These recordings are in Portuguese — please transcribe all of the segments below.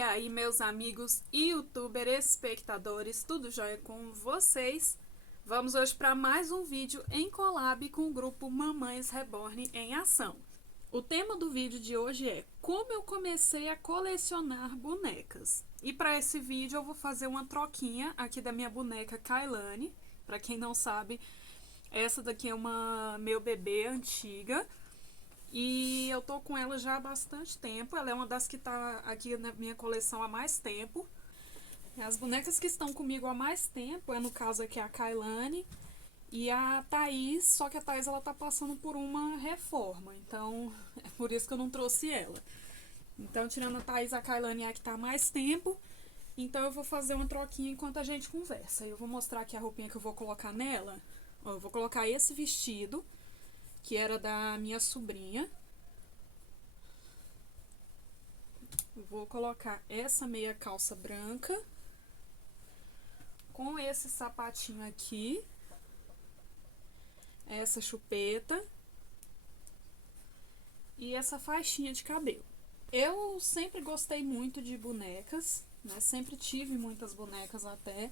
E aí, meus amigos youtuber espectadores, tudo jóia com vocês? Vamos hoje para mais um vídeo em collab com o grupo Mamães Reborn em Ação. O tema do vídeo de hoje é como eu comecei a colecionar bonecas. E para esse vídeo eu vou fazer uma troquinha aqui da minha boneca Kailane. Para quem não sabe, essa daqui é uma meu bebê antiga. E eu tô com ela já há bastante tempo. Ela é uma das que tá aqui na minha coleção há mais tempo. As bonecas que estão comigo há mais tempo, no caso aqui a Kailane e a Thaís, só que a Thaís ela tá passando por uma reforma, então é por isso que eu não trouxe ela. Então, tirando a Thaís, a Kailane é a que tá há mais tempo, então eu vou fazer uma troquinha enquanto a gente conversa. Eu vou mostrar aqui a roupinha que eu vou colocar nela. Ó, eu vou colocar esse vestido, que era da minha sobrinha. Vou colocar essa meia calça branca com esse sapatinho aqui, essa chupeta e essa faixinha de cabelo. Eu sempre gostei muito de bonecas, né? Sempre tive muitas bonecas até.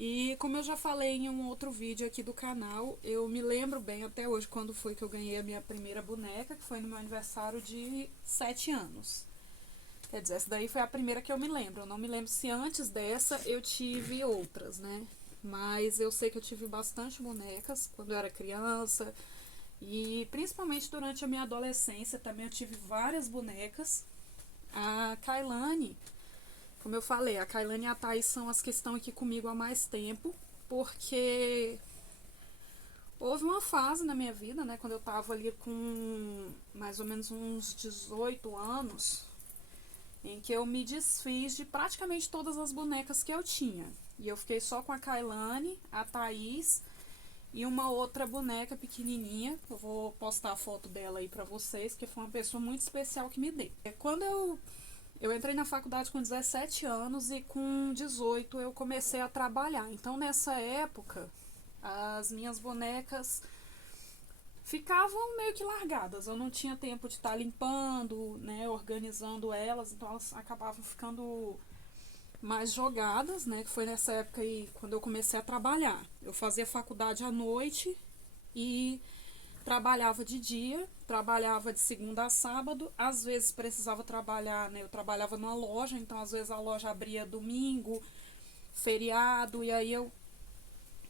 E como eu já falei em um outro vídeo aqui do canal, eu me lembro bem até hoje quando foi que eu ganhei a minha primeira boneca, que foi no meu aniversário de 7 anos. Quer dizer, essa daí foi a primeira que eu me lembro. Eu não me lembro se antes dessa eu tive outras, né? Mas eu sei que eu tive bastante bonecas quando eu era criança. E principalmente durante a minha adolescência também eu tive várias bonecas. A Kailane, como eu falei, a Kailane e a Thaís são as que estão aqui comigo há mais tempo. Porque houve uma fase na minha vida, né? Quando eu tava ali com mais ou menos uns 18 anos, em que eu me desfiz de praticamente todas as bonecas que eu tinha. E eu fiquei só com a Kailane, a Thaís e uma outra boneca pequenininha. Eu vou postar a foto dela aí pra vocês, que foi uma pessoa muito especial que me deu. Quando eu entrei na faculdade com 17 anos e com 18 eu comecei a trabalhar. Então nessa época as minhas bonecas ficavam meio que largadas. Eu não tinha tempo de estar limpando, né, organizando elas, então elas acabavam ficando mais jogadas, né, que foi nessa época aí quando eu comecei a trabalhar. Eu fazia faculdade à noite e trabalhava de dia, trabalhava de segunda a sábado, às vezes precisava trabalhar, né, eu trabalhava numa loja, então às vezes a loja abria domingo, feriado, e aí eu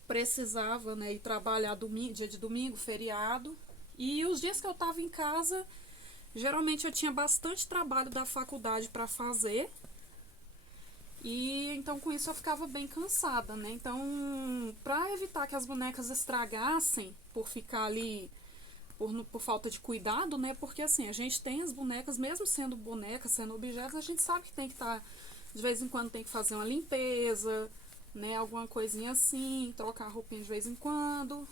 precisava, né, ir trabalhar domingo, dia de domingo, feriado. E os dias que eu tava em casa, geralmente eu tinha bastante trabalho da faculdade para fazer. E então com isso eu ficava bem cansada, né? Então, para evitar que as bonecas estragassem por ficar ali por falta de cuidado, né? Porque assim, a gente tem as bonecas, mesmo sendo bonecas, sendo objetos, a gente sabe que tem que estar, de vez em quando tem que fazer uma limpeza, né, alguma coisinha assim, trocar a roupinha de vez em quando,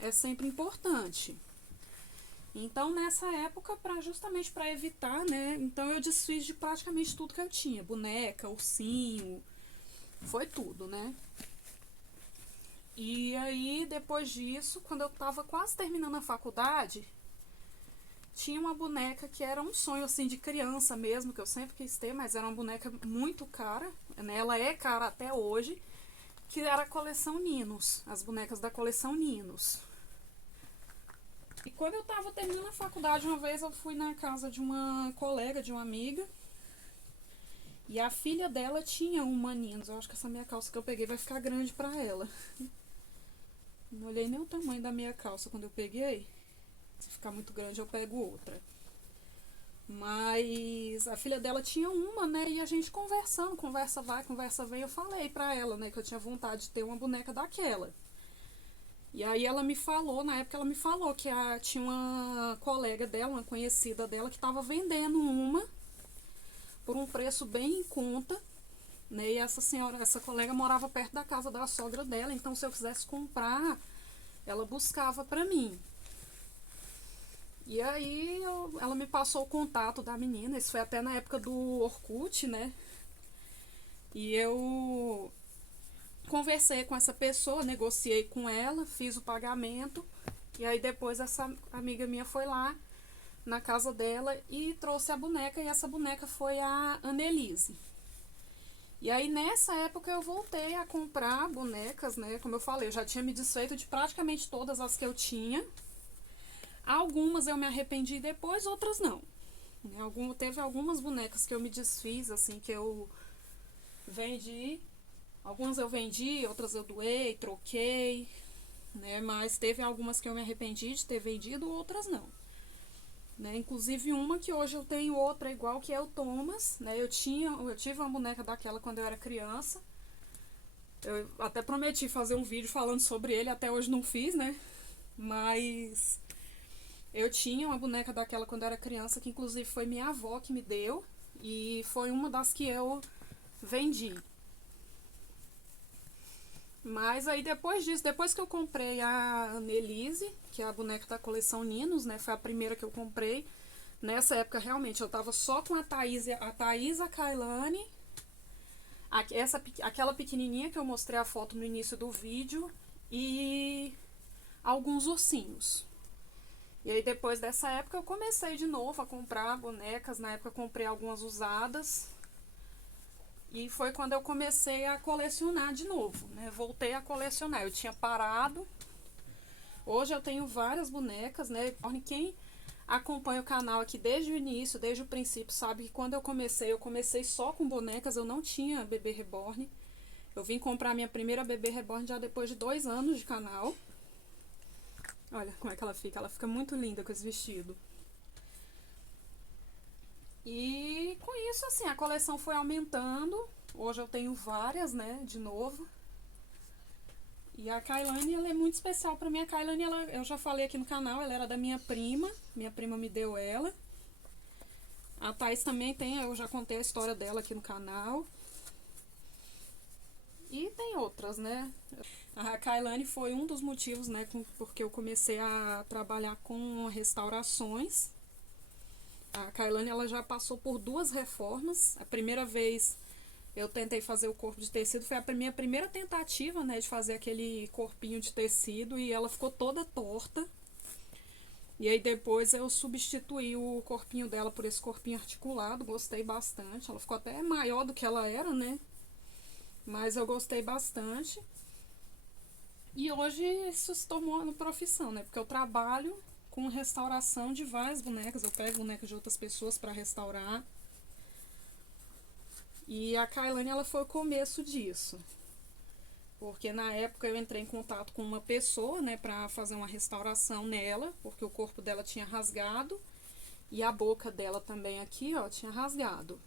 é sempre importante. Então nessa época, justamente para evitar, né, então eu desfiz de praticamente tudo que eu tinha, boneca, ursinho, foi tudo, né. E aí depois disso, quando eu tava quase terminando a faculdade, tinha uma boneca que era um sonho assim de criança mesmo, que eu sempre quis ter, mas era uma boneca muito cara, né, ela é cara até hoje, que era a coleção Ninos, as bonecas da coleção Ninos. E quando eu tava terminando a faculdade, uma vez eu fui na casa de uma colega, de uma amiga, e a filha dela tinha uma Ninos. Eu acho que essa minha calça que eu peguei vai ficar grande pra ela. Não olhei nem o tamanho da minha calça quando eu peguei. Se ficar muito grande eu pego outra. Mas a filha dela tinha uma, né, e a gente conversando, conversa vai, conversa vem, eu falei pra ela, né, que eu tinha vontade de ter uma boneca daquela. E aí ela me falou, na época ela me falou que tinha uma colega dela, uma conhecida dela, que tava vendendo uma por um preço bem em conta, né, e essa senhora, essa colega morava perto da casa da sogra dela, então se eu quisesse comprar, ela buscava pra mim. E aí ela me passou o contato da menina, isso foi até na época do Orkut, né? E eu conversei com essa pessoa, negociei com ela, fiz o pagamento. E aí depois essa amiga minha foi lá na casa dela e trouxe a boneca. E essa boneca foi a Annelise. E aí nessa época eu voltei a comprar bonecas, né? Como eu falei, eu já tinha me desfeito de praticamente todas as que eu tinha. Algumas eu me arrependi depois, outras não. Teve algumas bonecas que eu me desfiz, assim, que eu vendi. Algumas eu vendi, outras eu doei, troquei, né? Mas teve algumas que eu me arrependi de ter vendido, outras não. Né? Inclusive uma que hoje eu tenho outra igual, que é o Thomas, né? Eu tive uma boneca daquela quando eu era criança. Eu até prometi fazer um vídeo falando sobre ele, até hoje não fiz, né? Mas eu tinha uma boneca daquela quando eu era criança, que inclusive foi minha avó que me deu. E foi uma das que eu vendi. Mas aí depois disso, depois que eu comprei a Annelise, que é a boneca da coleção Ninos, né? Foi a primeira que eu comprei. Nessa época, realmente, eu tava só com a Thaís, a Kailane, aquela pequenininha que eu mostrei a foto no início do vídeo, e alguns ursinhos. E aí depois dessa época eu comecei de novo a comprar bonecas. Na época eu comprei algumas usadas. E foi quando eu comecei a colecionar de novo, né? Voltei a colecionar. Eu tinha parado. Hoje eu tenho várias bonecas, né? Quem acompanha o canal aqui desde o início, desde o princípio, sabe que quando eu comecei só com bonecas. Eu não tinha bebê reborn. Eu vim comprar minha primeira bebê reborn já depois de 2 anos de canal. Olha como é que ela fica muito linda com esse vestido. E com isso, assim, a coleção foi aumentando. Hoje eu tenho várias, né, de novo. E a Kailane, ela é muito especial pra mim. A Kailane, eu já falei aqui no canal, ela era da minha prima. Minha prima me deu ela. A Thaís também tem, eu já contei a história dela aqui no canal. E tem outras, né? A Kailane foi um dos motivos, né, porque eu comecei a trabalhar com restaurações. A Kailane, ela já passou por 2 reformas. A primeira vez eu tentei fazer o corpo de tecido, foi a minha primeira tentativa, né, de fazer aquele corpinho de tecido, e ela ficou toda torta. E aí depois eu substituí o corpinho dela por esse corpinho articulado, gostei bastante. Ela ficou até maior do que ela era, né? Mas eu gostei bastante. E hoje isso se tornou uma profissão, né? Porque eu trabalho com restauração de várias bonecas. Eu pego bonecas de outras pessoas para restaurar. E a Kailane, ela foi o começo disso. Porque na época eu entrei em contato com uma pessoa, né, para fazer uma restauração nela, porque o corpo dela tinha rasgado e a boca dela também aqui, ó, tinha rasgado.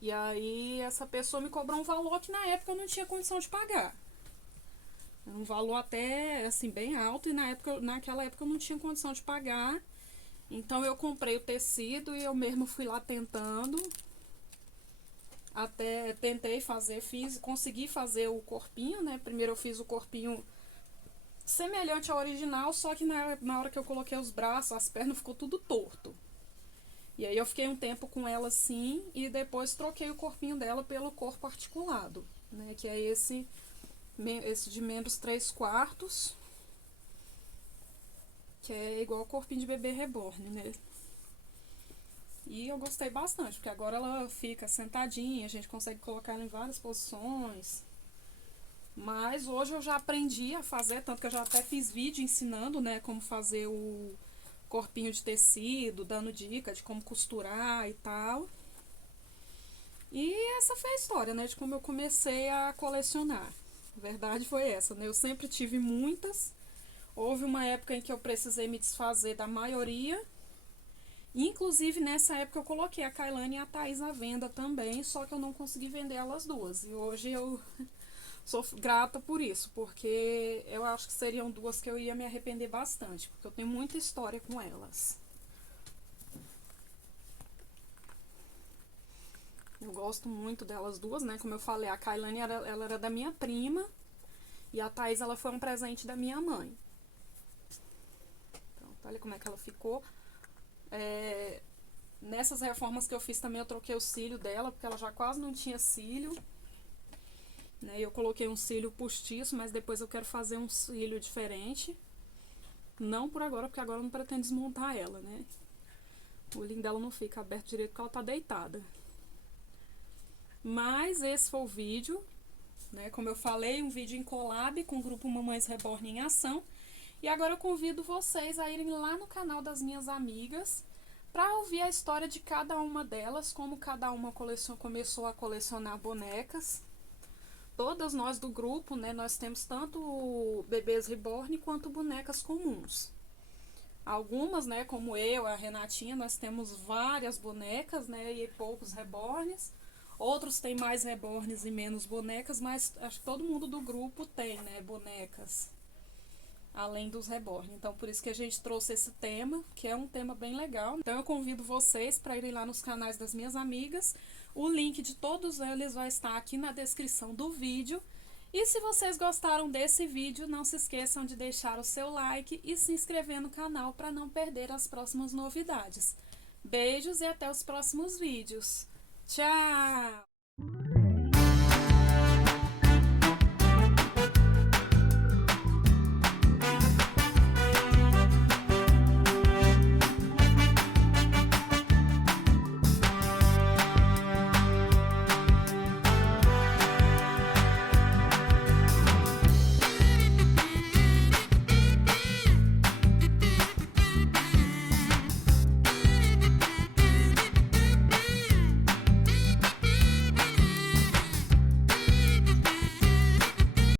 E aí essa pessoa me cobrou um valor que na época eu não tinha condição de pagar. Um valor até assim bem alto, e naquela época eu não tinha condição de pagar. Então eu comprei o tecido e eu mesmo fui lá tentando. Até tentei fazer, consegui fazer o corpinho, né? Primeiro eu fiz o corpinho semelhante ao original, só que na hora que eu coloquei os braços, as pernas, ficou tudo torto. E aí eu fiquei um tempo com ela assim, e depois troquei o corpinho dela pelo corpo articulado, né? Que é esse de membros 3/4, que é igual ao corpinho de bebê reborn, né? E eu gostei bastante, porque agora ela fica sentadinha, a gente consegue colocar ela em várias posições. Mas hoje eu já aprendi a fazer, tanto que eu já até fiz vídeo ensinando, né, como fazer o corpinho de tecido, dando dica de como costurar e tal. E essa foi a história, né, de como eu comecei a colecionar. A verdade foi essa, né? Eu sempre tive muitas. Houve uma época em que eu precisei me desfazer da maioria. Inclusive, nessa época eu coloquei a Kailane e a Thaís à venda também, só que eu não consegui vender elas duas. E hoje eu sou grata por isso, porque eu acho que seriam duas que eu ia me arrepender bastante, porque eu tenho muita história com elas. Eu gosto muito delas duas, né? Como eu falei, a Kailane ela era da minha prima, e a Thaís, ela foi um presente da minha mãe. Pronto, olha como é que ela ficou. Nessas reformas que eu fiz também eu troquei o cílio dela, porque ela já quase não tinha cílio, né? Eu coloquei um cílio postiço, mas depois eu quero fazer um cílio diferente. Não por agora, porque agora eu não pretendo desmontar ela, né? O olhinho dela não fica aberto direito porque ela tá deitada. Mas esse foi o vídeo, né? Como eu falei, um vídeo em collab com o grupo Mamães Reborn em Ação. E agora eu convido vocês a irem lá no canal das minhas amigas para ouvir a história de cada uma delas, como cada uma começou a colecionar bonecas. Todas nós do grupo, né, nós temos tanto bebês reborn quanto bonecas comuns. Algumas, né, como eu, a Renatinha, nós temos várias bonecas, né, e poucos reborns. Outros têm mais reborns e menos bonecas, mas acho que todo mundo do grupo tem, né, bonecas, além dos reborn. Então, por isso que a gente trouxe esse tema, que é um tema bem legal. Então, eu convido vocês para irem lá nos canais das minhas amigas. O link de todos eles vai estar aqui na descrição do vídeo. E se vocês gostaram desse vídeo, não se esqueçam de deixar o seu like e se inscrever no canal para não perder as próximas novidades. Beijos e até os próximos vídeos. Tchau!